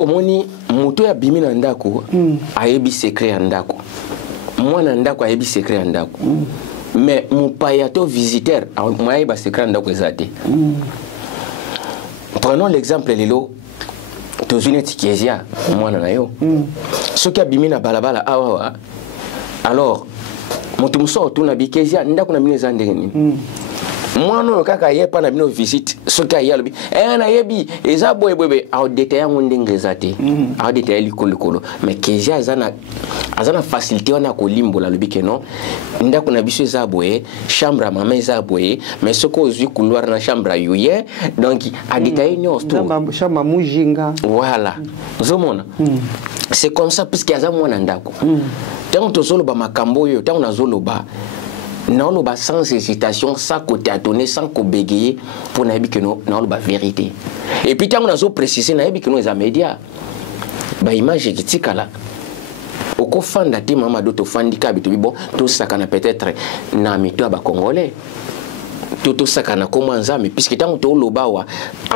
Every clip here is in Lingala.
omoni moto ya bimi na ndako ayebi secret ya ndako mwana ndako ayebi secret ya ndako mais mopaya to visiteur moyeba secret ya ndako ezate prenons l'exemple lelo tozuni etikezia mwana na yo soki abimi na balabala awawa alors moto mosusu otuna bikezia ndako na bino eza ndenge nini mwana oyo kaka ye pa na bino visite soki aye alobi nayebi eza boyeboyebe aodeta yango ndenge eza te aodeta ya likolo mais kezia aza na facilité wana kolimbola alobi ke non ndako na biso eza boye chambre ya mama eza boye mais soki ozwi couloir na chambre ya yuye donc adeta ye nyonso chambre mujinga voilà ozomona c'est comme ça puisque aza mwana ndako ntango tozoloba makambo oyo ntango nazoloba naoloba sans hésitation sans kotatone sans kobégayer pour nayebi ke naoloba vérité et puis ntango nazoprécise nayebi ke eza média baimage ekitikala okofanda te mama do tofandika bitobi bon tosakana peut-être na mito ya bacongolais tosakana koma nzambe puisque ntango tooloba wa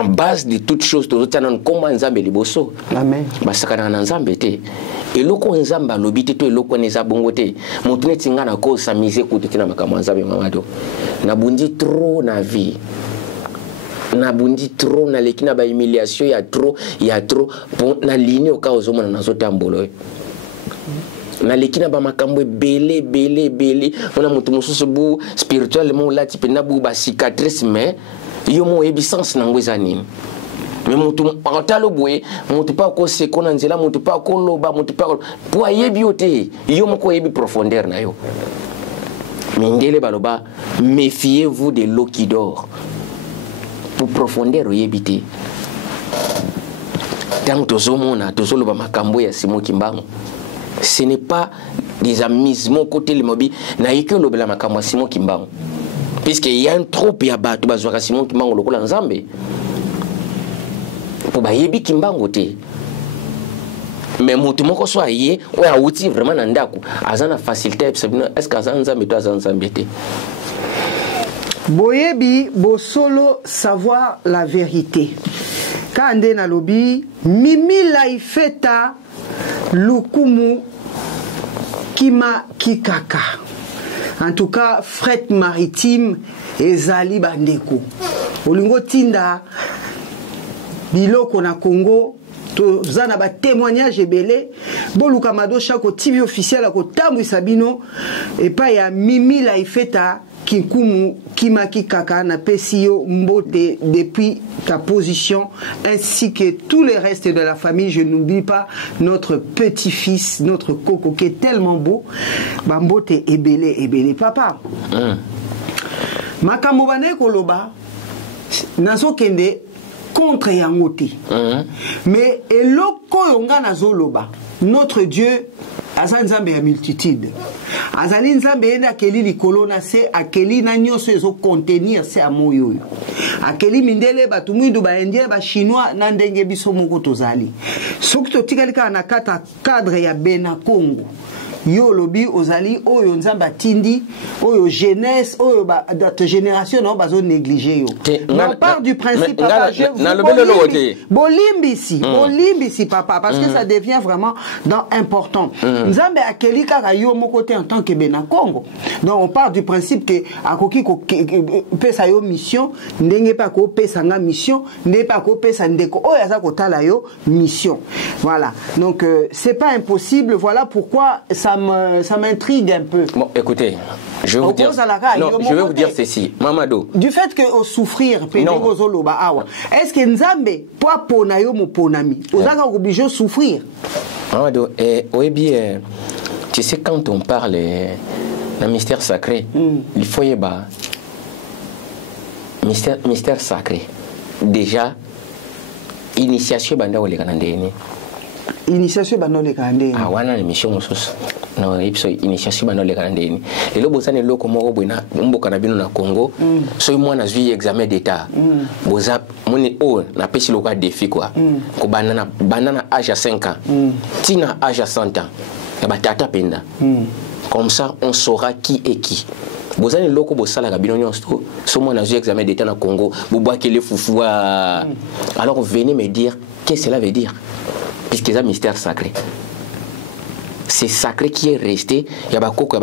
en base de toute chose tozotana koma nzambe liboso amen basakana na nzambe te eloko nzambe alobi te to eloko eza bongo te moto neti nga na kosamize kutu te na makambo ya nzambe mamado nabundi trop na vie nabundi trop naleki na bahumiliation ya trop na ligne oka ozomona nazotambola naleki na bamakambo ebele mona moto mosusu bu spirituellement olati mpena bu bacicatrice mais yo mo oyebi sens nango eza nini mais moto atalo boye moto pa koseko na nzela moto pa koloba moto pa po ayebi yo te yo moko oyebi profondeur na yo mindele baloba méfiez-vous de l'eau qui dort pour profondeur oyebi te ntango tozomona tozoloba makambo ya Simon Kimbangu ce n'est pas des amusements côté le mobi naiki olobela makambo ya Simon Kimbangu puisque il y a un trop ya bato bazwaka Simon Kimbangu lokola nzambe po bayebi Kimbangu te mais moto moko so aye oyo awuti vraiment na ndako aza na facilité est-ce que aza nzambe to aza nzambe te boyebi bosolo savoir la vérité kande na lobi mimi laifeta lukumu kima kikaka en tout cas fret maritime ezali bandeko olingo tinda biloko na Congo tozana ba témoignage ebele boluka mado chako TV officiel ko tambu sabino et pas ya mimi la ifeta kinkumu kimaki kaka na pesio mbote depuis ta position ainsi que tous les restes de la famille. Je n'oublie pas notre petit-fils, notre coco qui est tellement beau. Bambote ebele papa. Makambo bane koloba nazo kende contre yangote. Mais eloko yonga nazo loba. Notre Dieu aza nzambe ya multitude. Azali nzambe yenda akeli likolo na se akeli na nyonso ezo contenir se amoyo. Akeli mindele batu mwindu ba indien ba chinois na ndenge biso moko tozali. Soki totikali ka na kata cadre ya Bena Congo. Yo lobi ozali oyo nzamba tindi oyo jeunesse oyo ba notre génération no bazo négliger yo. On part du principe papa bolimbisi papa parce que ça devient vraiment dans important. Nzambe akeli kaka yo moko te en tant que Bena Congo. Donc on part du principe que akoki ko pesa yo mission ndenge pa ko pesa nga mission ndenge pa ko pesa ndeko oyo aza ko tala yo mission. Voilà. Donc c'est pas impossible, voilà pourquoi ça m'intrigue un peu. Bon, écoutez, je vais vous dire, non, je vais vous dire ceci, Mamado. Du fait que au souffrir, est-ce que Nzambe pas pona yo mo ponami, ozaka obligé de souffrir. Mamado, oui bien, tu sais quand on parle d'un mystère sacré, il faut y avoir mystère sacré. Déjà, initiation banda ole kanandeni. Initiation banda ole kanandeni. Ah wana ni mission mosusu. Na initiation banda ole kanandeni. Lelo bozane loko moko bwena mboka na bino na Congo. So mwana zwi examen d'état. Boza moni o na pesi loka défi quoi. Ko banana âge à 5 ans. Tina âge à 100 ans. Na batata penda. Comme ça on saura qui est qui. Bozane loko bosala ka bino nyonso so mwana zwi examen d'état na Congo. Boboakele fufua. Alors venez me dire qu'est-ce que cela veut dire. puisque c'est un mystère sacré. C'est sacré qui est resté. Il y a bakoko,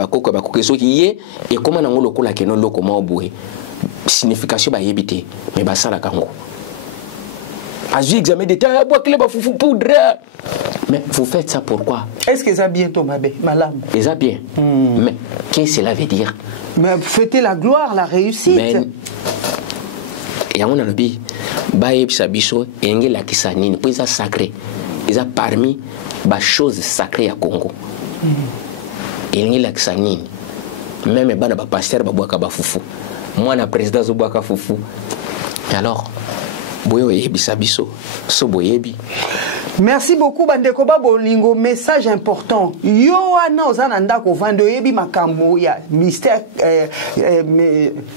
ce qui est et comment on a le cola qui est non le comment boué. Signification va éviter, mais bah ça la kango. As-tu examen d'état, bois que les bafou poudre. Mais vous faites ça pourquoi? Est-ce que ça bien Thomas Malam? Et ça bien. Mais qu'est-ce que cela veut dire? Mais fêter la gloire, la réussite. Mais et on a le bi, baïb sabiso et engel la kisanine, puis ça sacré. Ils ont parmi les choses sacrées à Congo. Et engel la kisanine. Même les pasteurs baboaka bafoufou. Moi na président zobaka foufou. Et alors, boyo yebi sabiso, so boyebi. Merci beaucoup Bandeko Babolingo, message important. Yo wana ozananda ko vando yebi makambo ya mystère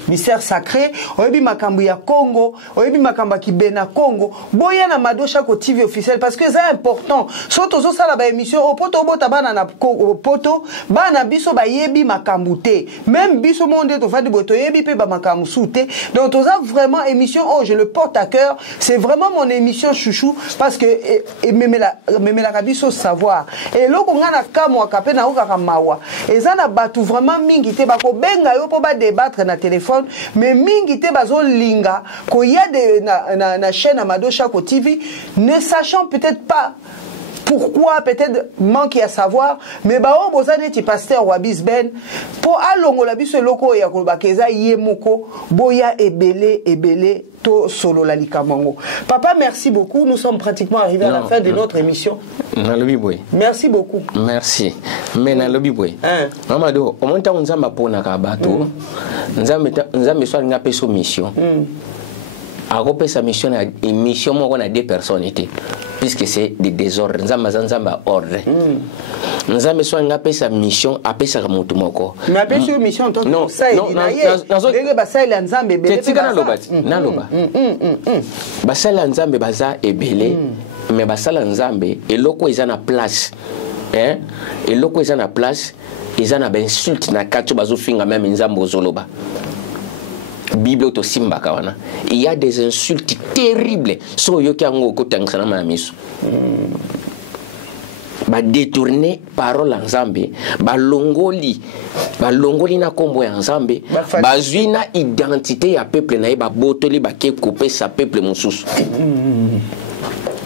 mystère sacré, oyebi makambo ya Congo, oyebi makambo ki bena Congo. Boya na madosha ko TV officiel parce que c'est important. Soto zo sala ba émission au poto bota bana na poto, bana biso ba yebi makambo te. Même biso monde to vandi boto yebi pe ba makambo soute. Donc toza vraiment émission oh je le porte à cœur, c'est vraiment mon émission chouchou parce que même la rabiso savoir et loko ngana kamwa kapé na okaka mawa ezana batu vraiment mingi te bako benga yo po ba débattre na téléphone mais mingi te bazo linga ko ya de na chaîne Amado Chako TV ne sachant peut-être pas pourquoi peut-être manque à savoir mais ba o bozane ti pasteur Wabis Ben po alongo la biso loko ya ko bakeza yemoko boya ebele to solo la likamango. Papa, merci beaucoup. Nous sommes pratiquement arrivés à la fin de notre émission. Merci beaucoup. Merci. Mais na lobi boy. Mamado, au moment où on zamba pona ka bato, nzambe soit nga peso mission. A sa mission a mission mo on a deux personnalités puisque c'est des désordres. Nzamba ordre. Nzambe soit nga pesa mission a pesa mutu moko. Na pesa mission tant que ça non ndenge basala nzambe belé. Tetika na loba. Na loba. Basala nzambe baza ebele mais basala nzambe eloko eza na place. Hein? Eloko eza na place, eza na ba insulte na katu bazo finga même nzambe ozoloba. Bible auto simba kawana. Il y a des insultes terribles. So yo kiango ko tangsana ma miso. Ba détourner parole nzambe, ba longoli na kombo ya nzambe, ba zuina identité ya peuple na ba botoli ba ke couper sa peuple mususu.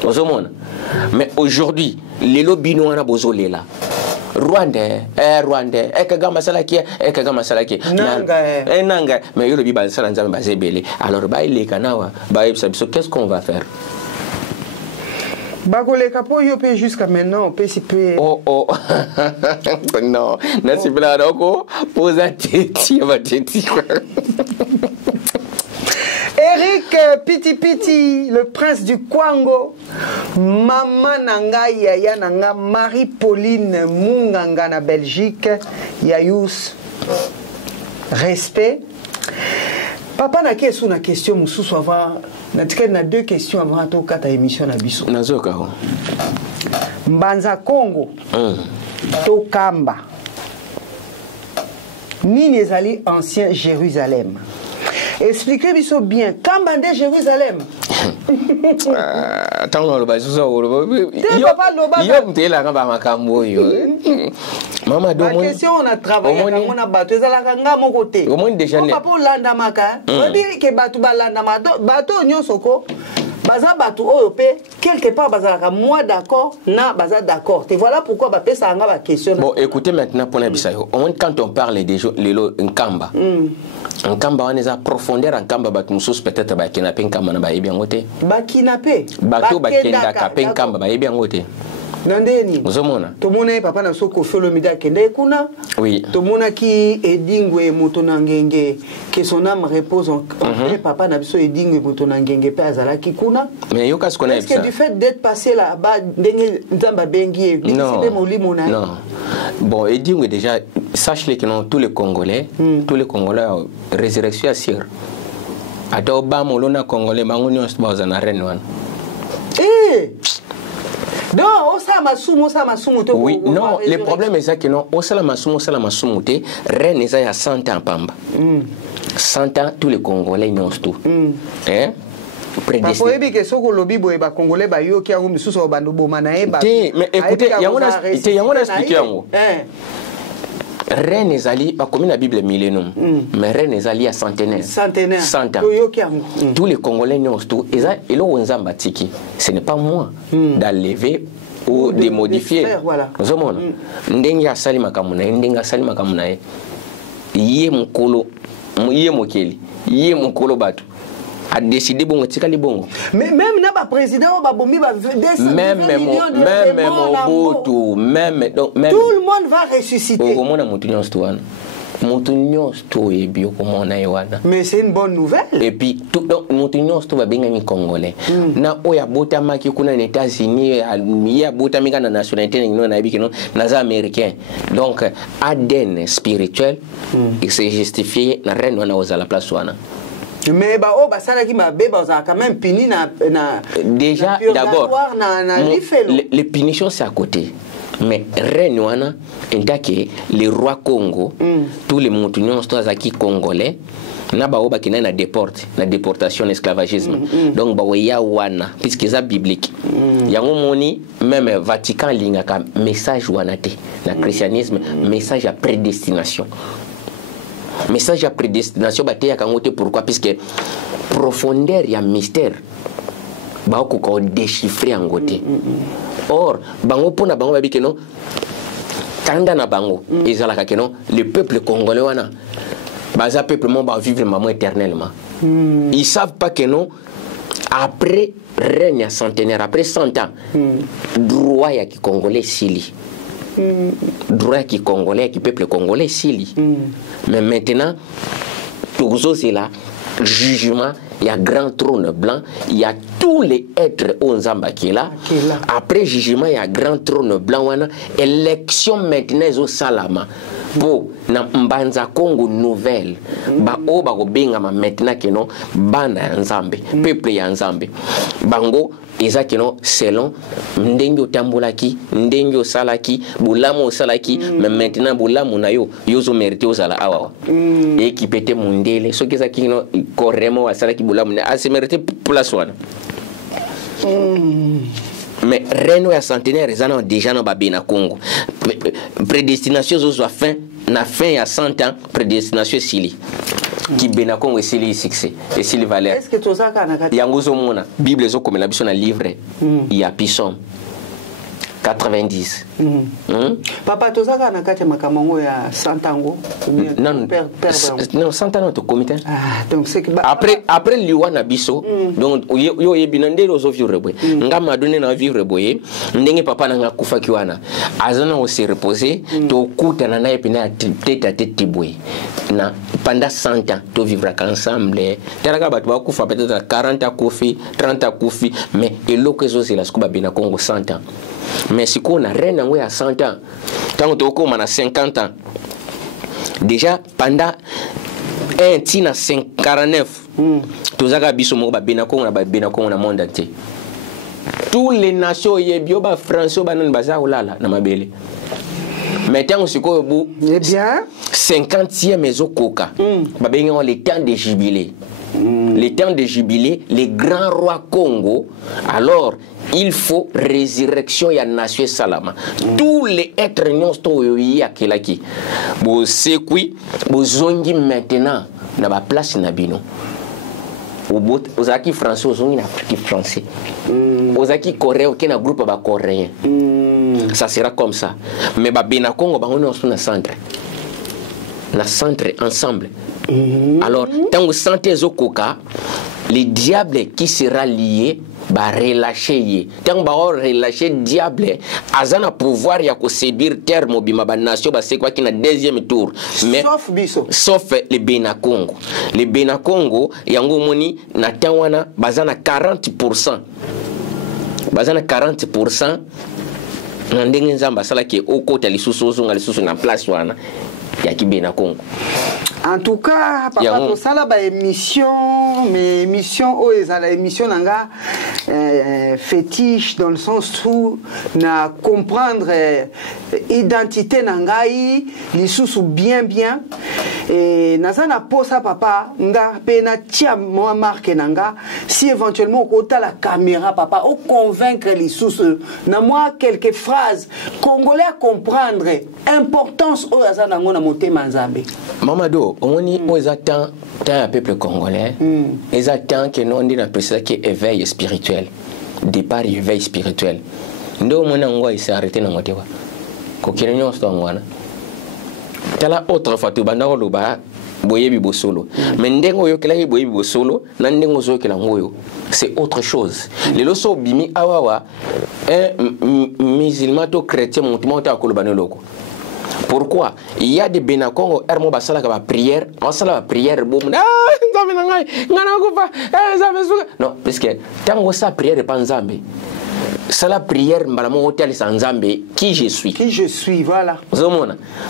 Ozomona. Mais aujourd'hui, les lobby no na bozolela. Rwanda, Kagama Salaki, Nanga, mais il y a des bazébélé. Alors, les Kanawa, qu'est-ce qu'on va faire? Bagole Kapo, yo paye jusqu'à maintenant, PCP. Oh, non, n'est-ce pas là, pose à tête, va tête. Eric Piti, le prince du Kwango, Maman Nanga Yaya Nanga, Marie-Pauline Munganga na Belgique, Yayous, respect. Papa na question na question mususu avant, na deux questions avant to kata émission na biso. Nazoka ho. Mbanza Congo. To Kamba. Nini ezali ancien Jérusalem. Expliquez-moi bien. Kambande Jérusalem. Attends, le bas, Maman, la question on a travaillé, on a battu ça la mon côté. Au moins déjà. Papa landa maka. On dit que batu balanda bato nyosoko. Baza batu OP quelque part bazalaka moi d'accord na baza d'accord. Et voilà pourquoi ba pesa nga ba question. Bon, écoutez maintenant pour l'Abisayo. Quand on parle des jours les Nkamba. Nkamba on est à profondeur Nkamba batu musus peut-être ba kidnapper Nkamba na ba yebi ngote. Ba kidnapper. Batu ba kidnapper Nkamba ba yebi ngote. Nandeni. Ozomona. Tomona papa na soko felo mida kende kuna. Oui. Tomona ki edingwe moto na ngenge que son âme repose en paix papa na biso edingwe moto na ngenge pe azala ki kuna. Mais yo kas connaît ça. Est-ce que du fait d'être passé là-bas ndenge nzamba bengi non. Non. Bon, edingwe déjà sache-le que non tous les Congolais résurrection assure. Ata Obama lona Congolais bango nyos bazana renwan. Non, oui, non, le problème est ça que non, Osala Masumu, Rennes est à 100 ans, Pamba. 100 ans, tous les Congolais n'ont tout. Hein? prédestiné. Mais écoutez, il y a un expliqué. Reine ezali pas comme la Bible millénaire, mais reine ezali à centenaire. 100 ans. Tous les Congolais n'ont tout. Et ce n'est pas moi d'enlever ou de modifier. Ndenga salima kamuna, ndenga salima kamuna. Yé mon colo, yé mon keli, yé mon colo batu. A décidé bon tikali bongo. Mais même na ba président ba bombi ba même tout le monde va ressusciter. Mais c'est une bonne nouvelle. Et puis tout tout va bien congolais. Na oya bota maki kuna aux États-Unis, ya bota mika na nationalité no na biki no na américain. Donc ADN spirituel il s'est justifié na reine wana oza la place wana. Mais ça qui m'a quand même puni déjà d'abord les punitions c'est à côté. Mais Renouana, les rois Congo, tous les moutons qui congolais, na baoba qui na déporte, na déportation, esclavagisme. Donc baoya wana, puisque c'est biblique. Yango moni même Vatican lingaka message wanate, na christianisme, message à prédestination. Message à prédestination bateya kangote pourquoi puisque profondeur ya mystère ba ko déchiffrer en côté. Or bango pona bango babi keno tanda na bango ezalaka keno le peuple congolais wana baza peuple mon ba vivre maman éternellement. Ils savent pas que non après règne centenaire après 100 ans droit ya ki congolais sili. Droit qui congolais qui peuple congolais sili. Mais maintenant tout ça c'est là jugement, il y a grand trône blanc, il y a tous les êtres au Nzamba qui est là. Après jugement, il y a grand trône blanc, élection maintenant au Salama. Pour na Mbanza Congo nouvelle, ba o ba ko benga ma maintenant que non bana Nzambe, peuple ya Nzambe. Bango eza que non selon ndengo tambulaki, ndengo salaki, bulamo salaki, mais maintenant bulamo na yo yozo mérité aux ala awa. Et qui pétait mundele, ce qui est no corremo à salaki bulamo a se mérité pour la soine. Mais Reno et centenaire ils ont déjà dans Babina Congo. Prédestination aux fin na fin à 100 ans prédestination sili. Qui bena Congo et sili succès et sili valeur. Est-ce que tu as ça yangozo mona Bible zo comme la biso na livre il y a Psaume 90. Papa tozaka na kati makamongo ya 100 ans non 100 ans to comité. Donc c'est que après liwa na biso donc yo yebinande zo vivre boy ngama donné na vivre boy ndenge papa na ngakufa kiwana azana o se reposer to kuta na naye pina tête à tête boy na pendant 100 ans to vivre ensemble teraka batu ba kufa peut-être 40 kufi 30 kufi mais eloko zo c'est la skuba bina Congo 100 ans. Mais si on a rien à 100 ans, tant que on a 50 ans, déjà pendant un tina 49, tous les abisso mo ba benako na monde entier. Tous les nations yebioba français ba nan baza olala na mabele. Mais tant que on bu eh bien 50e maison coca. Ba benga le temps de jubilé. Le temps de jubilé, les grands rois Congo, alors il faut résurrection ya nation salama. Tous les êtres non ya kelaki. Bo sekui, bo zongi maintenant na ba place na bino. Ozaki français, ozongi na Afrique français. Ozaki coréen, ok na groupe ba coréen. Ça sera comme ça. Mais ba bena Congo ba on est na centre. Na centre ensemble. Alors, tant que santé zokoka, le diable qui sera lié va relâcher. Tant que va relâcher le diable, azana pouvoir ya ko séduire terme bima ba nation ba c'est quoi qui na deuxième tour. Mais sauf les Bena Congo. Les Bena Congo yango moni na tawana bazana 40%. Bazana 40% na ndenge nzamba sala ki okota lisusu na place wana ya ki Bena Congo. En tout cas, papa, tout ça là, émission nanga fétiche dans le sens où na comprendre identité nangai, les sous bien et nazana posa papa nga pena tia moi marque nanga si éventuellement au côté la caméra papa au convaincre les sous na moi quelques phrases congolais à comprendre importance au azana ngona motema nzambe Mamado omoni aux attend un peuple congolais ils attendent que non dit na précise qui éveil spirituel départ éveil spirituel ndo mona ngwa il s'est arrêté na motewa ko kirenyo sto ngwana tala autre fois to banda ko ba boyebi bosolo mais ndengo yo kela boyebi bosolo na ndengo zo kela ngoyo c'est autre chose les loso bimi awawa un musulman to chrétien montement ta ko lobano loko. Pourquoi? Il y a des Benakongo, Hermo Basala qui va prière, on sala la prière, boum, non, parce que tant que ça prière est pas Nzambe, c'est la prière, malamo hôtel sans Nzambe, qui je suis. Qui je suis, voilà.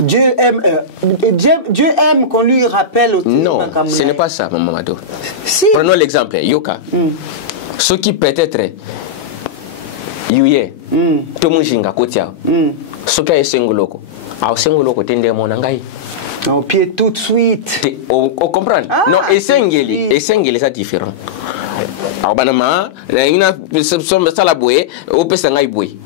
Dieu aime qu'on lui rappelle aussi. Non, ce n'est pas ça, maman Mado. Si. Prenons l'exemple, Yoka. Ce qui peut-être, Yuye, Tomushinga Kotia, ce qui est Sengoloko. Au Sengoloko, tende monangai. Au pied tout de suite. On comprend? Non, et Sengeli, c'est différent. Alors, banama, il y a une salaboué, au Pessangai boué.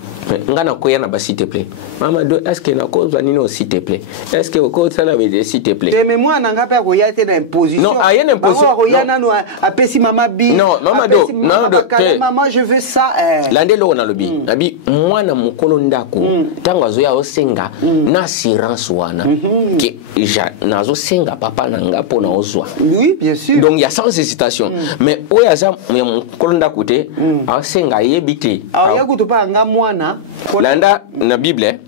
Ngana koya na ba s'il te plaît. Maman, est-ce que na cause vanino s'il te plaît? Est-ce que cause ça la veut s'il te plaît? Mais moi nanga pa koya te na imposition. Non, a une imposition. Koya na no apesi mama bi. Non, maman do, non do. Maman je veux ça. Landelo na lobi. Nabi mwana mukolo ndako tanga zo ya osenga na assurance wana que ja nazo senga papa nanga pona ozwa. Oui, bien sûr. Donc il y a sans hésitation. Mais oya za mukolo ndako te asenga yebite. Ah ya kuto pa nga mwana Landa na Bible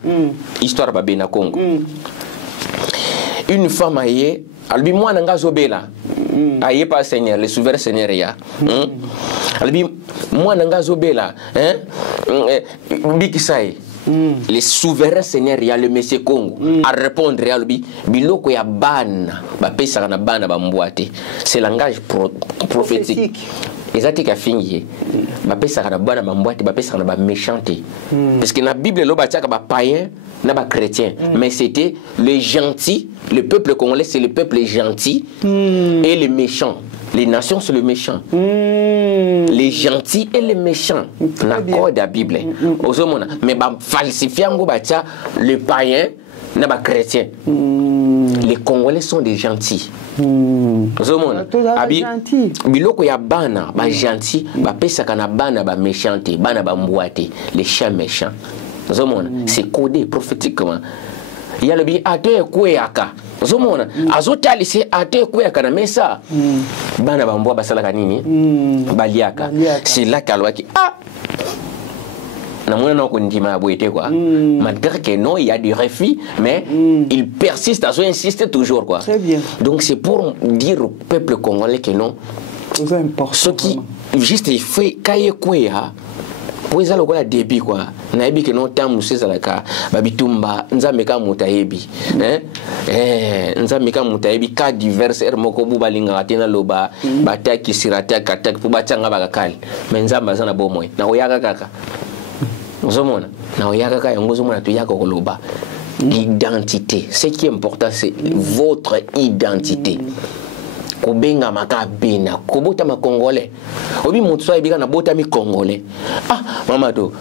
histoire ba bena Congo. Une femme aye albi mwana nga zobela aye pas Seigneur le souverain Seigneur ya albi mwana nga zobela bikisai le souverain Seigneur ya le monsieur Congo à répondre à albi biloko ya bana ba pesa na bana ba mbwate c'est langage prophétique. Ezati ka fingi ba pesa kana bana bambwati ba pesa kana ba méchanté parce que na Bible lo ba tiaka ba païen na ba chrétien mais c'était les gentils, le peuple congolais c'est le peuple gentil et les méchants, les nations c'est le méchant, les gentils et les méchants na code da Bible ozomona mais ba falsifier ngo ba tia le païen na ba chrétien. Les Congolais sont des gentils. Abi biloko ya bana ba gentil ba pesa kana bana ba méchanté bana ba mbwate les chiens méchants. C'est codé prophétiquement. Il y a le bi ate kweyaka. Zomona azotali se ate kweyaka na mesa bana ba mbwa basala kanini baliaka. C'est là kalwaki malgré que non, il y a du refus, mais il persiste à insister toujours quoi. Très bien. Donc c'est pour dire au peuple congolais que non. Ce qui juste il fait kaye kwea pour ça le début quoi. Naibi que non tamu c'est la ka babitumba nzambe ka mutayebi nzambe ka mutayebi ka divers moko bubalinga atena loba bataki sirata katak pour batanga bakakali mais nzamba sana bomoy na oyaka kaka. L'identité. Ce qui est important, c'est votre identité. Kobenga maka bena, kobota ma congolais. Obi mutso ebika na bota mi congolais. Ah, mamado.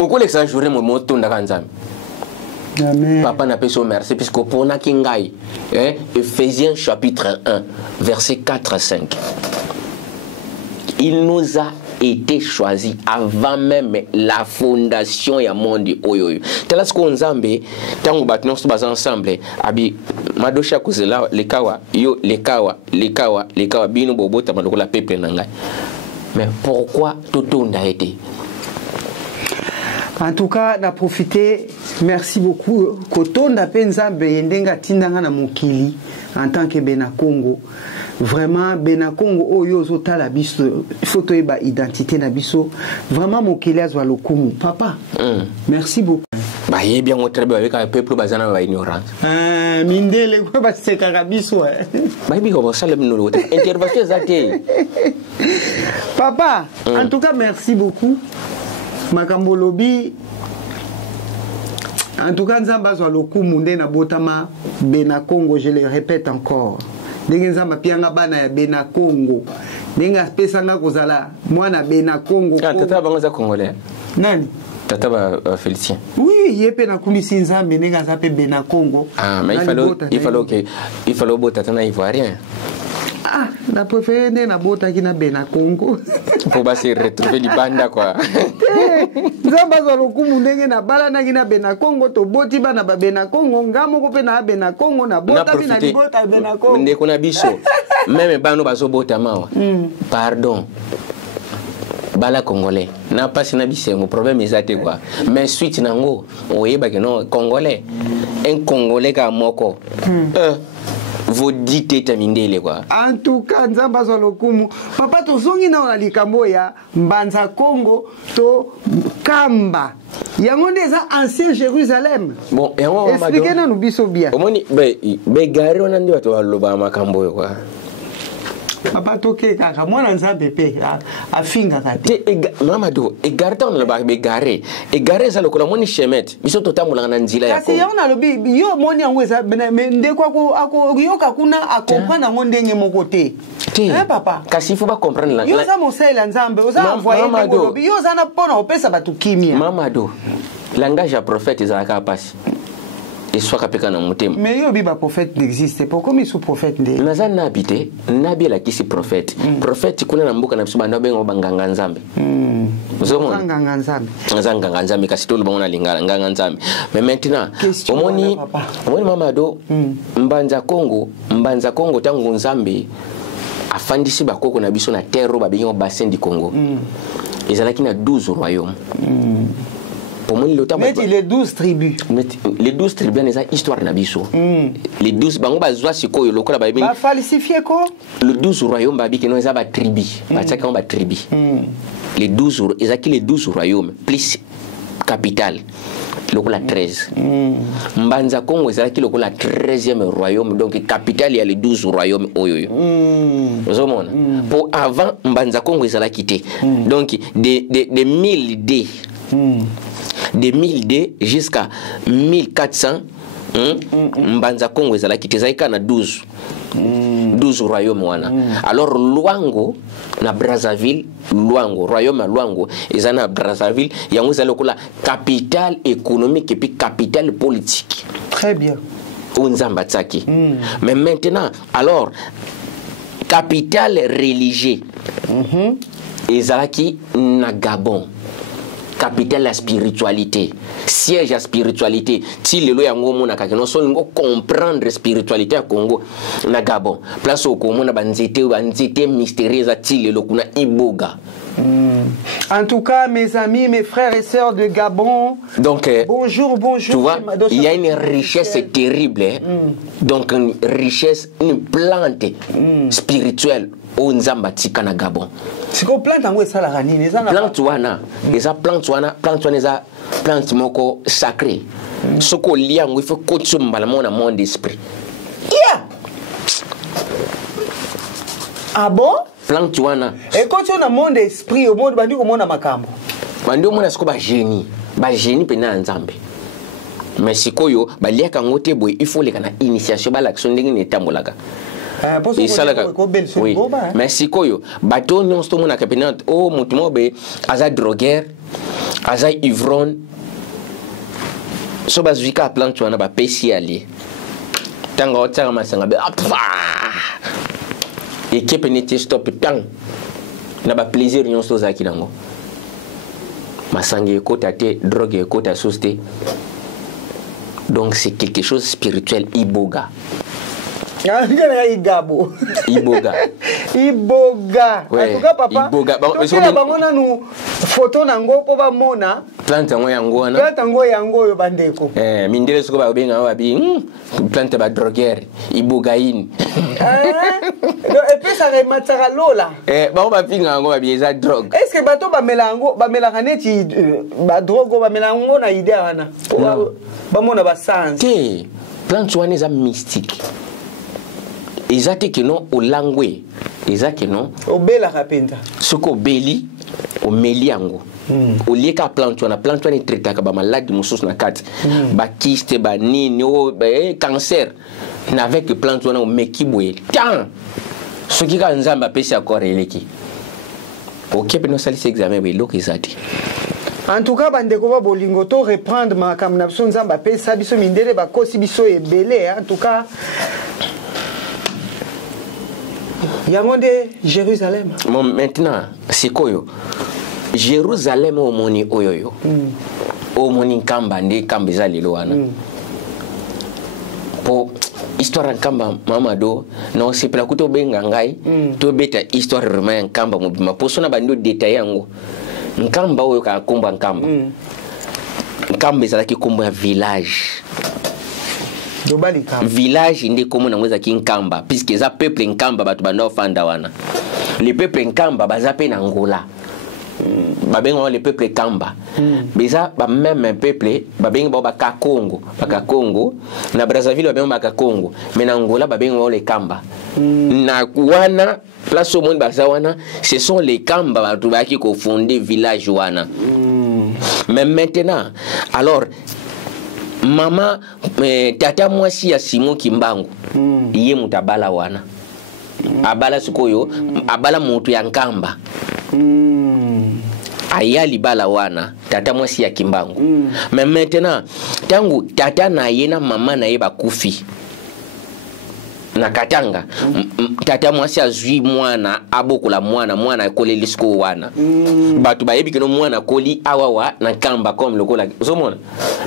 Okole exagérer mo moto ndaka nzambe. Amen. Papa n'a pas son merci puisque pour na kingai, Ephésiens chapitre 1, verset 4 à 5. Il nous a été choisi avant même la fondation ya monde oyoyo. Tela sko nzambe tango batno so baza ensemble abi madosha kozela lekawa yo lekawa bino bobota maloko la peuple nanga. Mais pourquoi totonda été? En tout cas, n'a profité. Merci beaucoup. Kotonda Nzambe yendenga tindanga na mokili en tant que Benakongo. Vraiment Benakongo oyo zotala biso photo eba identité na biso. Vraiment mokili azwa lokumu. Papa. Merci beaucoup. Bah yé bien très bien avec un peuple bazana ba ignorance. Mindele ko ba sekaka biso. Bah bi ko salem no intervention zate. Papa, en tout cas merci beaucoup. Makambo lobi En tout cas, Nzamba soit le coup monde na botama Bena Congo, je le répète encore. Ndenge Nzamba pianga bana ya Bena Congo. Ndenge pesanga kozala mwana Bena Congo. Ah, tata bangoza congolais. Nani? Tata ba Félicien. Oui, yepe na kumisi Nzambe ndenge zape Bena Congo. Ah, mais il fallait bota tana ivoirien. Ah, la préférée na bota qui na Bena Congo. Pour se retrouver libanda quoi. Nzamba zo lokumu ndenge na bala na kina Bena Congo to boti bana ba Bena Congo ngamo ko pe na Bena Congo na bota bina libota Bena Congo. Ndeko na biso. Même bano bazo bota mawa. Pardon. Bala congolais. Na pas na bisengo problème ezate quoi. Mais suite nango oyeba que non congolais. Un congolais ka moko. Vous dites tamindele quoi. En tout cas, Nzamba zo lokumu. Papa to zongi na ona likambo ya Mbanza Congo to Kamba. Yango ndeza ancien Jérusalem. Bon, et on va expliquer nous biso bien. Omoni be gare on andi watu waloba makambo quoi. Papa toke kaka mwana Nzambe pe afinga kati. Mama do e garta on ba be gare. E gare za lokola moni chemet. Biso totamula na nzila ya ko. Kasi yona lobi yo moni yango eza ndeko ako yoka kuna akomprendre ngo ndenge moko te. Papa. Kasi faut pas comprendre la. Yo za mosela Nzambe, oza envoyer ngo lobi yo za na pona opesa batu kimia. Mama do. Langage ya prophète ezalaka pasi. Et soit kapeka na mutema. Mais yo biba prophète n'existe pas. Comment ils sont prophètes ndé? Naza nabité, nabi la kisi prophète. Prophète kuna na mboka na biso banda bengo banganga Nzambe. Uzomona? Nganga Nzambe. Nganga Nzambe kasi tolo bangona lingala nganga Nzambe. Mais maintenant, omoni mama do Mbanza Congo tangu Nzambe afandisi bakoko na biso na terre ba bengo bassin du Congo. Ezalaki na 12 royaumes. Pour moi, les 12 tribus. Les 12 tribus, c'est histoire nabiso. Les 12 bango bazwa siko yo lokola ba bien. Ba falsifier ko? Le 12 royaumes ba bi que non za ba tribu. Ba tsaka ba tribu. Les 12 ezaki les 12 royaumes plus capitale. Lokola 13. Mbanza Congo ezaki lokola 13e royaume donc capitale ya les 12 royaumes oyo. Vous voyez pour avant Mbanza Congo ezalaki té. Donc de 1000 de 1000 jusqu'à 1400 Mbanza Congo ezalaki te zaika na 12 royaumes wana. Alors Luango na Brazzaville, royaume à Luango ezana Brazzaville yango ezalokola capitale économique et puis capitale politique. Très bien. Nzamba tsaki. Mais maintenant alors capitale religieuse ezalaki na Gabon. Capitale la spiritualité, siège à spiritualité. Si le loi yango mona ka non solo comprendre spiritualité à Congo na Gabon. Place au Congo na banzete mystérieuse ti le lokuna iboga. En tout cas, mes amis, mes frères et sœurs de Gabon, donc bonjour. Tu vois, il y a une richesse terrible. Donc une richesse, une plante spirituelle au Nzamba tika na Gabon. C'est quoi plante en ça la ranine? Plante wana, plante wana plante moko sacré. Ce qu'on lit en il faut consommer dans le monde d'esprit. Yeah. Ah bon? Plante wana. Et quand on a monde d'esprit au monde bandi comme on a makambo. Bandi on a ce ko ba génie pena Nzambe. Mais sikoyo ba liaka ngote boy il faut les kana initiation ba l'action ndenge ne tambolaka. Oui. Mais si koyo bateau non sto mona kapena o mutumo be aza drogueur aza ivron so bazwika plante wana ba pesi ali tanga otanga masanga be équipe n'était stop tang na ba plaisir non sto zaki nango masanga ekota te drogue ekota soste. Donc c'est quelque chose de spirituel iboga. Iboga. Ouais. En tout cas, papa. Iboga. Photo nango po ba mona. Plante yango na. Plante yango yo bandeko. Mindele soko ba benga ba bi. Plante ba drogueur. Ibogaine. Et puis ça rematara lola. Ba ba pinga yango ba bi za drogue. Est-ce que bato ba melango ba melanga ti ba drogue ba melango na idée wana. Ba mona ba sans. Te plante wana za mystique. Ezate que non au langue ezate que non au bela kapenda soko beli au meliango au lieu ka plante wana traitaka ba maladi mususu na kati ba kyste ba nini o cancer na avec plante wana o meki boye tant soki ka nzamba pesi akore eleki OK pe no salisi examen be loki zati. En tout cas, bandeko ba bolingo to reprendre ma kamna biso nzamba pesa biso mindele ba kosi biso ebele. En tout cas, yango de Jérusalem. Bon, maintenant sikoyo Jérusalem o moni oyoyo o moni nkamba nde kamba eza lelo wana po histoire nkamba mamado na osepela kuto benga ngai to beta histoire vraiment nkamba mobima po sona bando détail yango nkamba oyo ka komba nkamba nkamba ezalaki kombo ya village village ndi komo na mweza ki nkamba puisque eza peuple nkamba batu banda ofanda wana le peuple nkamba baza pe na Angola babenga le peuple kamba beza ba même peuple babenga ba Kakongo na Brazzaville babenga ba Kakongo mais na Angola babenga le kamba na wana place au monde baza wana ce sont les kamba batu baki ko fonder village wana mais maintenant alors mama tata mwasi ya Simon Kimbangu iye mutabala wana abala sikoyo abala mutu ya nkamba ayali bala wana tata mwasi ya Kimbangu mais maintenant tangu tata na yena mama na ye bakufi na Katanga tata mwasi azwi mwana abokola mwana koleli siko wana batu bayebi kino mwana koli awawa na kamba comme lokola zomona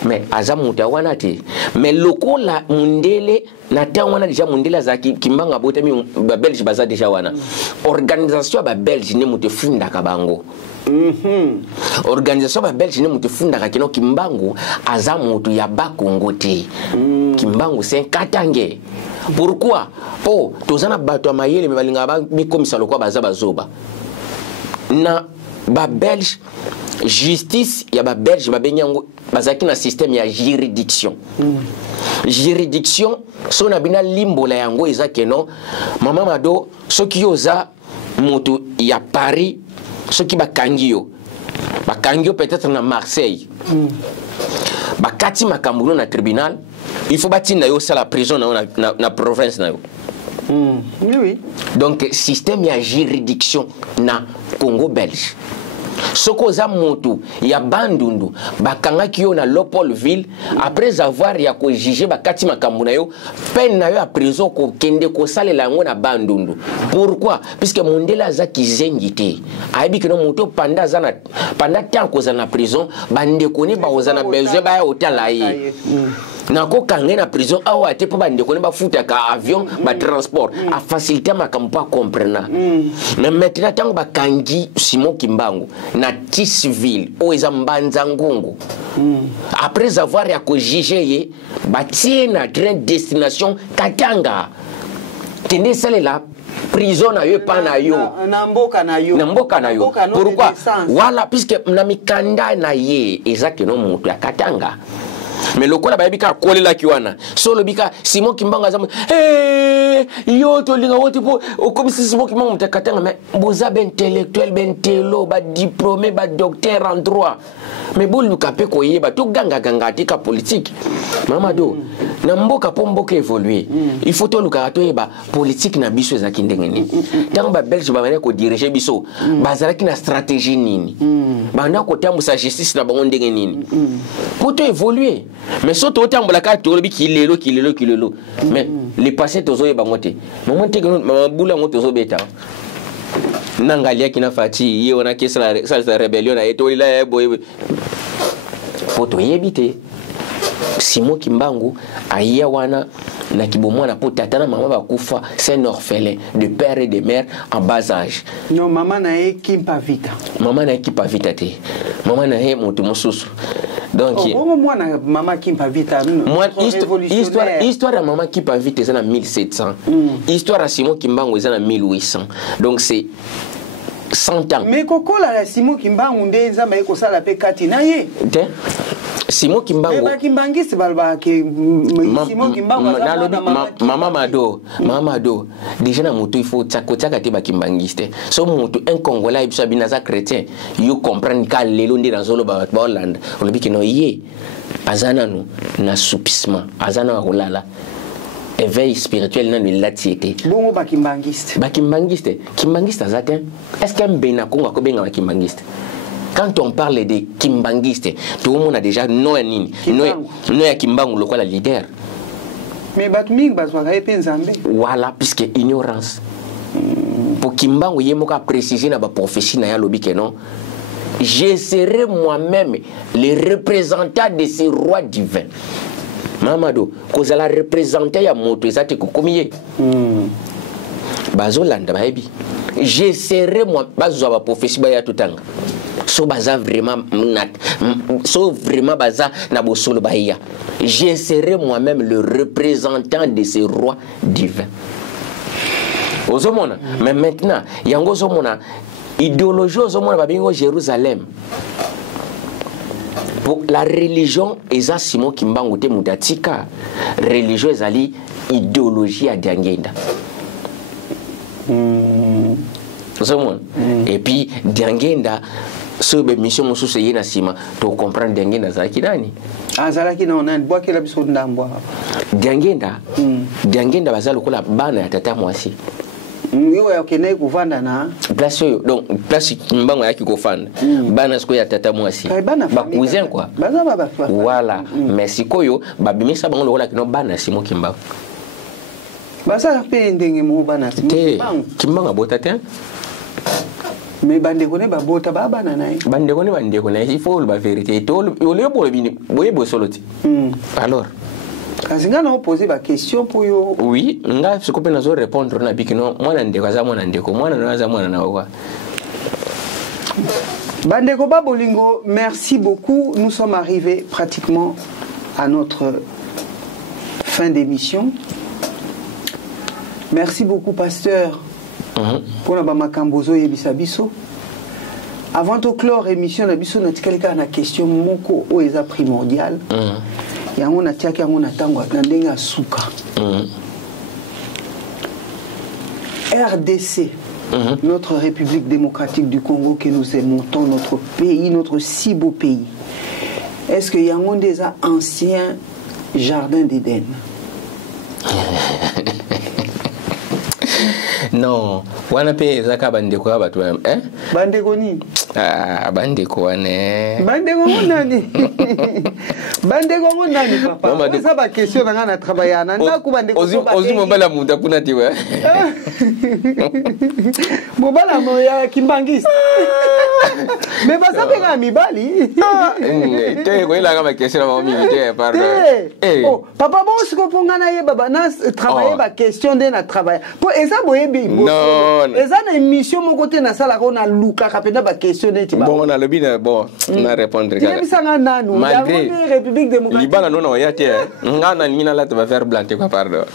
mais azamuta wana te mais lokola mundele na ta wana déjà mundele za Kimbanga botami ba Belge baza déjà wana organisation ba Belge ne mute funda ka bango organisation ba Belge ne mute funda ka kino Kimbangu azamutu ya Bakongo te Kimbangu c'est Katange. Pourquoi? Oh, tozana bato mayele me balinga ba bikomisa lokwa baza bazoba. Na ba Belge justice ya ba Belge ba benyango bazaki na système ya juridiction. Juridiction so na bina limbo la yango ezake no mama mado soki yoza moto ya Paris soki bakangio peut-être na Marseille. Bakati makambuno na tribunal il faut bâtir la prison na province na yo. Oui. Donc système ya juridiction na Congo belge. Soko za moto ya Bandundu bakanga kiyo na Leopoldville après avoir ya ko juger bakati makambo na yo peine na yo a prison ko kende ko salela ngo na Bandundu. Pourquoi? Puisque mondela za kizengi te. Aibi que no moto pendant temps ko za na prison bande ko ne ba ko za na besoin ba ya hôtel aye. Nako kangé na prison awa te po bande ko ne ba futa ka avion ba transport a faciliter makambo pa comprendre. Mais maintenant tango ba kangi Simon Kimbangu na Tisville o eza Mbanza Ngungu après avoir ya ko juger ye batie na train destination Katanga tende sale la prison na yo pa na yo na mboka na yo pourquoi voilà puisque na mikanda na ye ezake no mutu ya Katanga. Mais le kola bayebi ka kolela kiwana solo bika Simon Kimbangu azamu yo to linga wote po comme si Simon Kimbangu mtakatanga mais boza ben intellectuel ben telo ba diplômé ba docteur en droit mais bol lukape ko yeba to ganga tika politique mamado na mboka po mboka évoluer il faut to luka to yeba politique na biso za kindengeni tango ba Belge ba mane ko diriger biso bazalaki na stratégie nini banda ko tambu sa justice na bango ndenge nini pour to évoluer. Mais surtout autant que la carte kilelo mais les passés tozo e bangote moment te que bula ngoto zo beta nangalia kina fati ye ona ke sa rébellion na eto ila boy poto yebite Simon Kimbangu aya wana na kibomwana po tata na mama bakufa c'est un orphelin de père et de mère en bas âge. Non maman na ekimpa vita. Maman na ekimpa vita te. Maman na moto mosusu. Donc maman Kimpa Vita histoire de maman Kimpa Vita c'est en 1700. Histoire de Simon Kimbangu c'est en 1800. Donc c'est 100 ans. Mais kokola Simon Kimbangu nde nzamba eko sala pe kati na ye. Simon Kimbangu bakimbangiste balba ke Simon Kimbangu Mama Mado déjà na moto il faut tsaka te bakimbangiste so moto un congolais ibso binaza chrétien you comprendre ka lelo ndi dans ba Hollande on le dit que non yé azana no na soupissement azana rolala éveil spirituel na de latiété bongo bakimbangiste kimbangiste azatin est-ce qu'un bena kongo ko benga bakimbangiste. Quand on parle de Kimbanguiste, tout le monde a déjà non à Kimbangu, le quoi la leader. Mais Batming, voilà, puisque ignorance. Pour Kimbangu, il y a précisé dans la prophétie, non. Je serai moi-même le représentant de ces rois divins. Mamadou, cause la représenter ya moto ezate kokomiye. Bazolanda baebi. Je serai moi bazo ba prophétie ba ya tutanga. So baza vraiment baza na bosolo baïa. Je serai moi-même le représentant de ces rois divins. Ozomona, mais maintenant, yango zomona idéologie ozomona babingo Jérusalem. Pour la religion eza Simon Kimbangu te mutatika, religion ezali idéologie à Diangenda. Ozomona. Et puis Diangenda so be mission mususu yena sima to comprendre Diangenda zaki nani azalaki na onani bwaki la biso ndambwa Diangenda bazalo kola bana ya tata mwasi yo ya kene kuvanda na place yo donc place mbango yaki kofanda bana siko ya tata mwasi ba cousin quoi baza baba voilà mais sikoyo babimisa bango lokola kino bana Simon Kimbangu basa pe ndenge mo bana Simon Kimbangu abota te. Mais bandeko ne babota baba na nae bandeko ne il faut la vérité to le bo bini boye bo soloti alors azinga na poser ba question pour yo oui nga ce qu'on peut nous répondre na bikino mwana ndeko za mwana ndeko mwana na za mwana na wa bandeko babolingo merci beaucoup nous sommes arrivés pratiquement à notre fin d'émission. Merci beaucoup pasteur pour la makambozo yebisa biso. Avant de clore émission na biso na tikalika na question moko o eza primordial. Yango na tiaki yango na tango na ndenga suka. RDC, notre République démocratique du Congo que nous aimons tant, notre pays, notre si beau pays. Est-ce que yango des anciens jardins d'Éden? Non, wana pe zaka bandeko ya batu hein? Bandeko ni? Ah, bandeko wane. Bandeko nani? Bandeko nani papa? Ça ba question na ngana travailler na ndaku bandeko. Ozi mobala muda kuna tiwe. Mobala moya kimbangiste. Mais ba ça pega mibali. Te ko ila kama question na mami te pardon. Oh, papa bon siko pongana ye baba na travailler ba question de na travail. Po eza boye bi. Non. Eza na émission mon côté na sala ko na luka kapena ba question de tiba. Bon na lobi na bon na répondre kaka. Bisanga nanu. Malgré République démocratique. Libala non ya te. Ngana nina la te va faire blanter quoi pardon.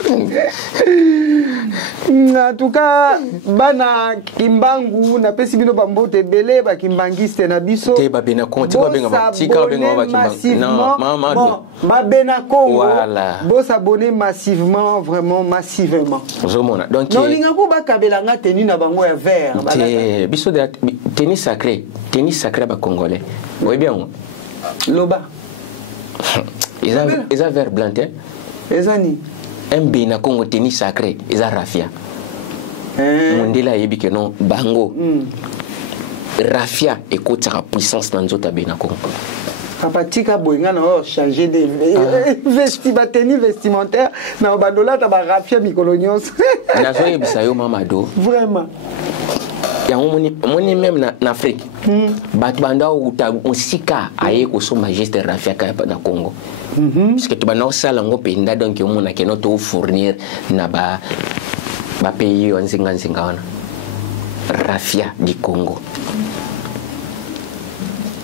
En tout cas bana Kimbangu na pesi bino bambote belé ba kimbangiste na biso. Te ba bena konti ba benga ba tika benga ba Kimbangu. Non, maman. Bon, ba bena Congo. Voilà. Bo s'abonner massivement, vraiment massivement. Zomona. Donc non linga ko ba kabelanga tenu na bango ya vert. Te biso de tennis sacré ba congolais. Oui bien. Loba. Ils a vert blanc hein. Ezani. Un bena Congo tennis sacré, ils a rafia. Mondela yebi que non bango. Rafia écoute sa puissance dans notre bena Congo. Papatika boinga na changer de tenue vestimentaire na bandola ta ba rafia mikolonios. Na zo yebisa yo Mamado. Vraiment. Ya moni même na Afrique. Bat banda uta musika aye ko so majeste rafia ka na Congo. Parce que tu vas nous saler en penda donc on a que notre fournir na ba pays on zinga rafia du Congo.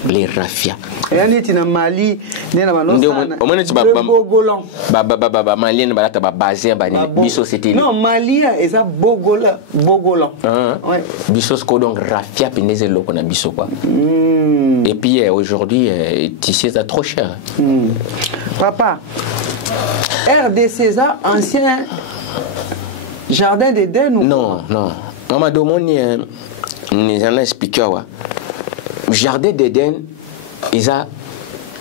les raffia. Et on est dans Mali, on est dans Malien basé biso c'était non Mali eza bogolan biso ko donc raffia peneze loko na biso quoi. Et puis aujourd'hui tissu c'est trop cher. Papa, RDC ça ancien jardin d'Éden ou non maman domoni ni en expliquer wa jardin d'Éden isa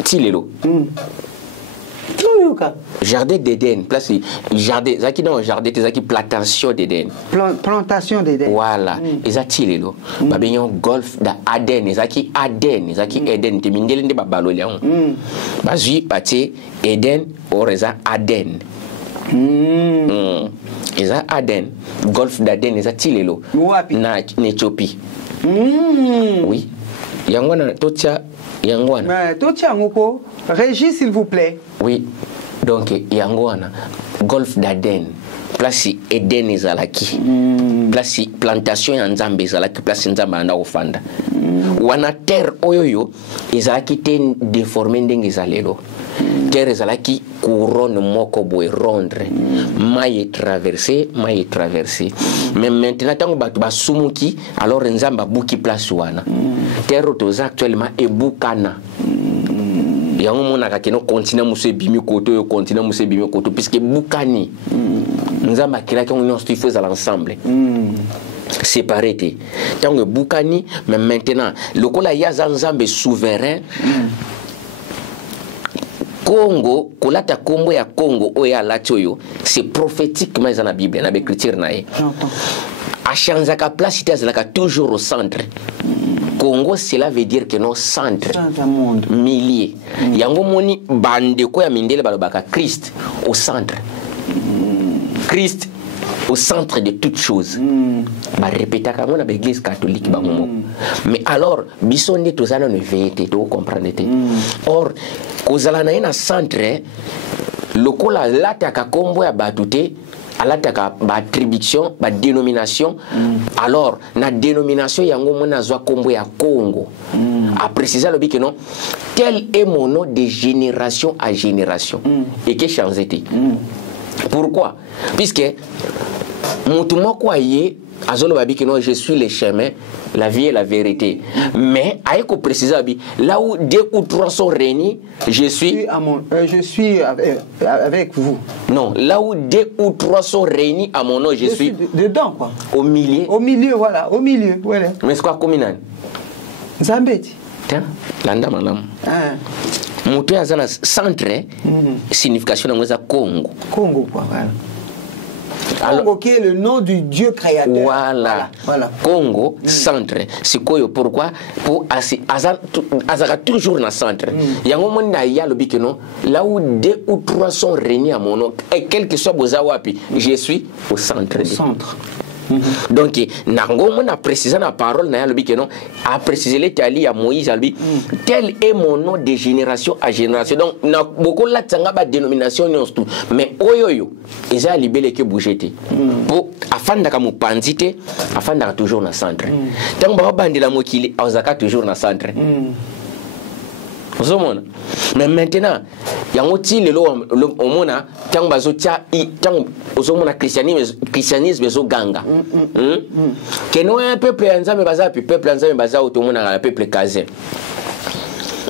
tilelo. Jardin d'Éden, place jardin, zaki dans jardin, zaki plantation d'Éden. Plantation d'Éden. Voilà, ezati lelo. Babignon golf da Aden, zaki Eden, te mindele nde babalo leon. Bazui pati Eden oreza Aden. Eza Aden, golf d'Aden ezati lelo. Na Éthiopie. Oui. Yangwana totia yangwana. Totia ngoko. Régis s'il vous plaît. Oui. Donc yangwana golf d'Aden. Place Eden ezalaki. Place plantation ya Nzambe ezalaki, place Nzambe anda ofanda. Wana terre oyoyo ezalaki te déformé ndenge ezalelo. Terre ezalaki couronne moko boy rondre. Maille traversé. Mais maintenant tant batu basumuki, alors Nzamba buki place wana. Terre toza actuellement ebukana. Yango mona kakeno continent muso bimi koto continent muso bimi koto puisque bukani. Nzamba kiraki on il faut à l'ensemble. Séparé te. Tant bukani mais maintenant lokola yaza Nzambe souverain. Congo, kolata kombo ya Congo oya latoyo, c'est prophétiquement dans la Bible, dans l'écriture nae. A chanzaka place itazalaka toujours au centre. Congo, cela veut dire que non centre. Millier. Yango moni bandeko ya mindele balobaka Christ au centre. Christ au centre de toutes choses. Ba répéta comme on a l'église catholique ba momo. Mais alors bisonde tozana ne vérité, to comprendre te. Or kozala na ina centre lokola lataka kombo ya batute alataka ba attribution ba dénomination. Alors na dénomination yango mona zwa kombo ya Congo. A préciser le que non tel est mon nom de génération à génération. Et que changé. Pourquoi? Puisque Moutouma Kwaye, Azolo Babi, que non, je suis le chemin, la vie et la vérité. Mais, Aïko précise, là où 2 ou 3 sont réunis, je suis avec vous. Non, là où 2 ou 3 sont réunis à mon nom, je suis dedans, quoi. Au milieu. Au milieu, voilà, au milieu. Voilà. Mais c'est quoi, Kominan? Zambeti. Tiens, l'anda madame. Moutou Azana centre, signification de Congo. Congo, quoi, voilà. Alors, Congo qui est le nom du Dieu créateur. Voilà. Congo, centre. C'est quoi? Pourquoi? Pour Azara toujours dans le centre. Il y a un moment là où 2 ou 3 sont réunis à mon nom. Et quel que soit Bozawapi, je suis au centre. Donc, on a précisé la parole, a précisé l'état à Moïse, tel est mon nom de génération à génération. Donc, beaucoup de la dénomination, mais oyoyo, ils ont libéré que bouger. Afin de panditer, afin de toujours dans le centre. Tant que bandi la mokili, azaka toujours dans le centre. Mais maintenant, il y a un outil au monde, tant christianisme est ganga. Que nous un peuple ensemble peuple ensemble peuple casé.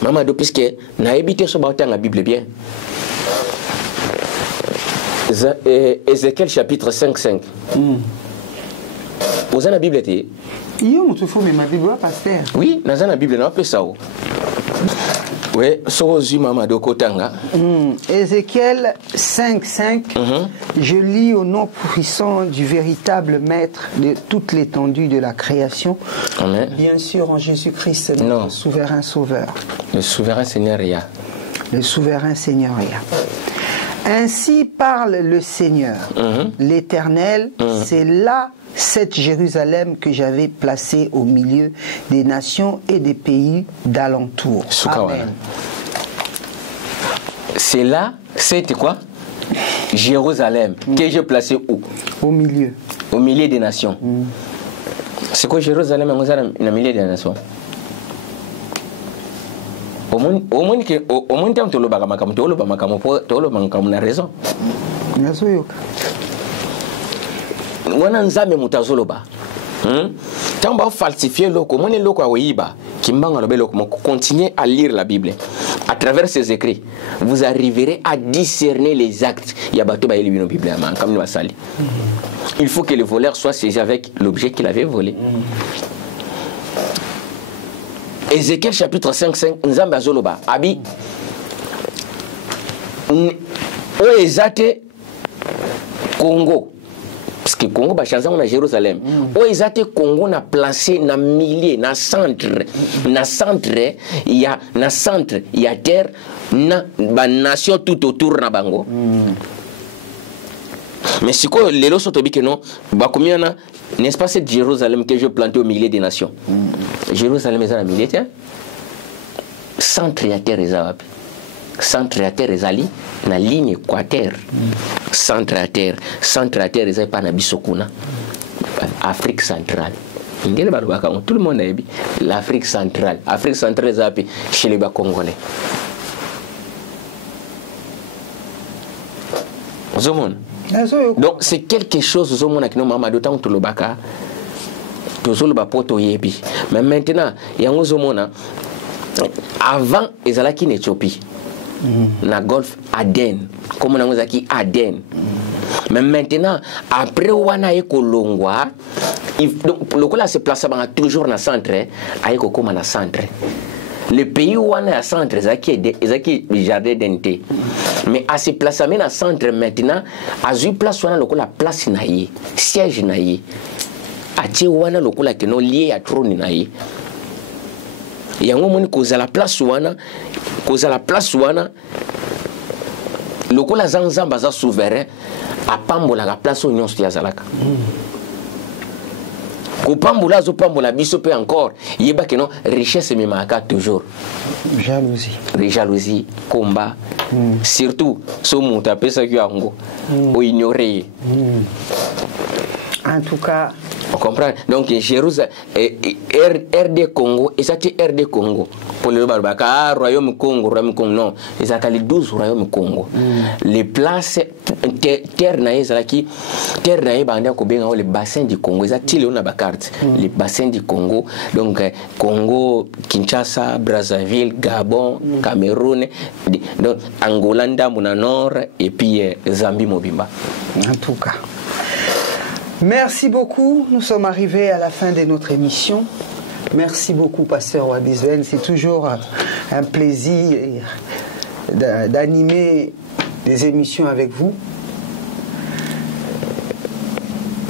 Maman do puisque na habité sur la Bible bien. Ézéchiel chapitre 5:5. Vous avez la Bible était? Oui, dans la Bible on peut ça. Oui, Ézéchiel 5:5, je lis au nom puissant du véritable maître de toute l'étendue de la création. Amen. Bien sûr en Jésus-Christ, notre souverain sauveur. Le souverain Seigneur Yah. Le souverain Seigneur Yah. Ainsi parle le Seigneur, l'Éternel, c'est là cette Jérusalem que j'avais placée au milieu des nations et des pays d'alentour. Amen. C'est là, c'était quoi? Jérusalem, que j'ai placé où? Au milieu. Au milieu des nations. C'est quoi Jérusalem au milieu des nations? au moins tant que le bagamacam, tu le bagamacam, tu le bagamacam, a raison. On a un zame moutazoloba. Tant que falsifier le comment est le quoi qui continuez à lire la Bible. À travers ces écrits, vous arriverez à discerner les actes. Il y a bateau ba Bible comme nous sali. Il faut que le voleur soit saisi avec l'objet qu'il avait volé. Ézéchiel chapitre 5, Nzamba Zoloba, Abi. Oezate Congo. Parce que Congo, bah, on a Jérusalem. Oezate Congo na placé na milliers, na centre, il y a terre, na ba nation tout autour na bango. Mais si quoi les lois sont que non, bah combien na n'est-ce pas cette Jérusalem que je planté au milieu des nations? Jérusalem est à la militaire. Centre et terre est à centre et terre est à la ligne équateur. Centre et terre est à pas na bisokuna. Afrique centrale. Tout le monde a dit l'Afrique centrale. Afrique centrale est à chez les Congolais. Donc c'est quelque chose au monde qui nous m'a d'autant tout le baka. Mais maintenant, il y a un avant, ils allaient en Éthiopie, na Golfe Aden, comme on a dit Aden. Mais maintenant, après on a Kolongwa, donc le coup là se place toujours dans le centre, avec comme dans le centre. Le pays où on est à centre, c'est le jardin d'Ente. Mais à ce place dans le centre maintenant, à une place où on a la place naïe, siège naïe. Ati wana lokola ke no lié à trône naïe. Yango moni koza la place wana lokola zanzamba za souverain a pambola la place au nyonso ya zalaka. Ko pambola zo pambola biso pe encore yeba ke non richesse me maka toujours. Jalousie, combat. Surtout so monta pesa ki yango o ignorer. En tout cas, on comprend. Donc Jérusalem, RD Congo, et ça c'est RD Congo. Pour le Barbaka, Royaume Congo, non. Et ça les 12 Royaumes Congo. Les places, terre naïe, terre naïe, le bassin du Congo. Et ça on a carte. Les bassins du Congo. Donc Congo, Kinshasa, Brazzaville, Gabon, Cameroun, donc Angola, Ndamuna Nord, et puis Zambie, Mobimba. En tout cas. Merci beaucoup. Nous sommes arrivés à la fin de notre émission. Merci beaucoup, Pasteur Wabizwen. C'est toujours un plaisir d'animer des émissions avec vous.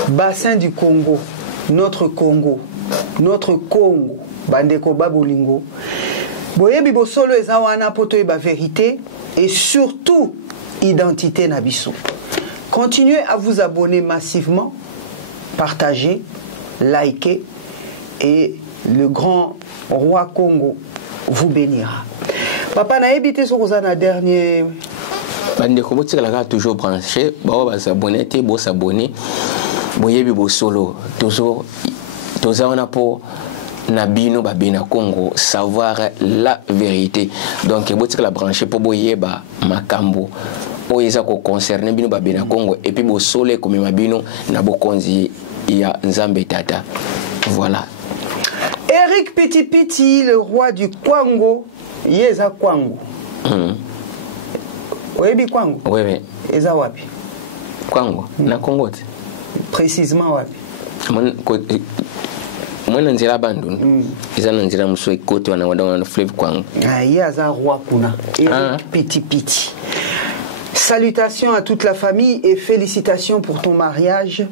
Bassin du Congo, notre Congo, Bandeko Babolingo. Boyebi bosolo ezawana poto eba vérité et surtout identité nabiso. Continuez à vous abonner massivement. Partagez, likez et le grand roi Congo vous bénira. Papa n'a évité ce qu'on a dernier. Toujours branché, s'abonner, s'abonner, solo, toujours on a pour Nabino Babina Congo savoir la vérité. Donc vous la branché pour boyeba makambo. Oeza ko concerné bino babena Congo et puis bo sole comme mabino na bokonzi ya Nzambe tata. Voilà. Eric Piti, le roi du Kwango, yeza Kwango. Oyebi Kwango? Oui. Eza wapi? Kwango na Congo. Précisément wapi? Moi nanzira bandun. Eza nanzira muswe kote wana wadona fleuve Kwango. Ah, yeza roi kuna. Eric Piti. Salutations à toute la famille et félicitations pour ton mariage.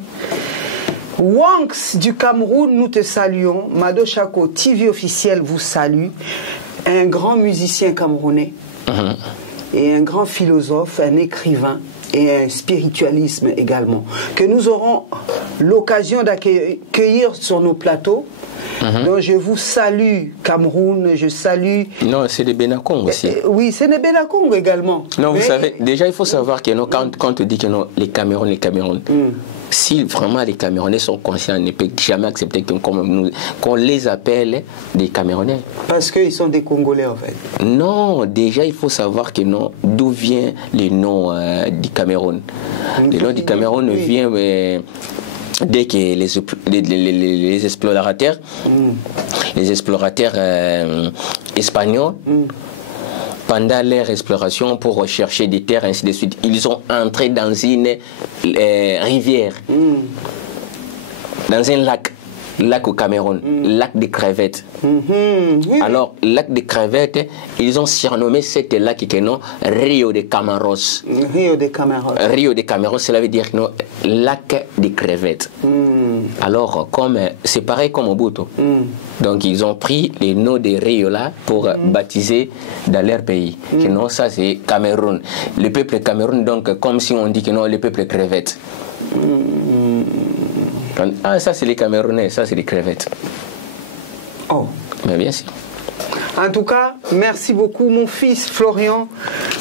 Wanks du Cameroun, nous te saluons. Mado Chako, TV officiel vous salue. Un grand musicien camerounais et un grand philosophe, un écrivain et un spiritualisme également, que nous aurons l'occasion d'accueillir sur nos plateaux. Donc je vous salue Cameroun, je salue... Non, c'est des Benakong aussi. Oui, c'est des Benakong également. Non, vous savez, déjà il faut savoir que quand on dit que non, les Cameroun, si vraiment les Camerounais sont conscients, on ne peut jamais accepter qu'on les appelle des Camerounais. Parce qu'ils sont des Congolais en fait. Non, déjà il faut savoir que non, d'où vient le nom du Cameroun. Le nom du Cameroun vient dès que les explorateurs, espagnols, pendant leur exploration pour rechercher des terres, ainsi de suite, ils sont entrés dans une rivière, dans un lac au Cameroun, lac de crevettes. Alors, lac de crevettes, ils ont surnommé cet lac qui est non Rio de Camaros. Rio de Camaros. Rio de Camaros, cela veut dire non, lac de crevettes. Alors, comme c'est pareil comme au Boto. Donc, ils ont pris les noms des Rio là pour baptiser dans leur pays. Que non, ça c'est Cameroun. Le peuple Cameroun, donc, comme si on dit que non, le peuple crevettes. Ah, ça c'est les Camerounais, ça c'est les crevettes. Oh. Mais bien sûr. En tout cas, merci beaucoup mon fils Florian.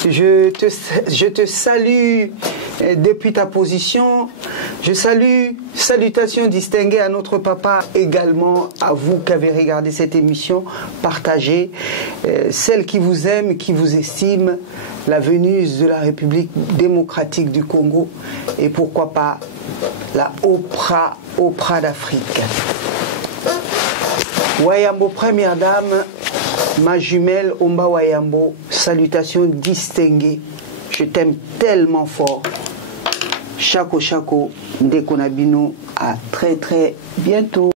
Je te salue depuis ta position. Je salue, salutations distinguées à notre papa, également à vous qui avez regardé cette émission. Partagez, celle qui vous aime, qui vous estime, la venue de la République démocratique du Congo et pourquoi pas la Oprah d'Afrique. Wayambo, première dame, ma jumelle Omba Wayambo, salutations distinguées. Je t'aime tellement fort. Chako Chako, Ndekonabino, à très très bientôt.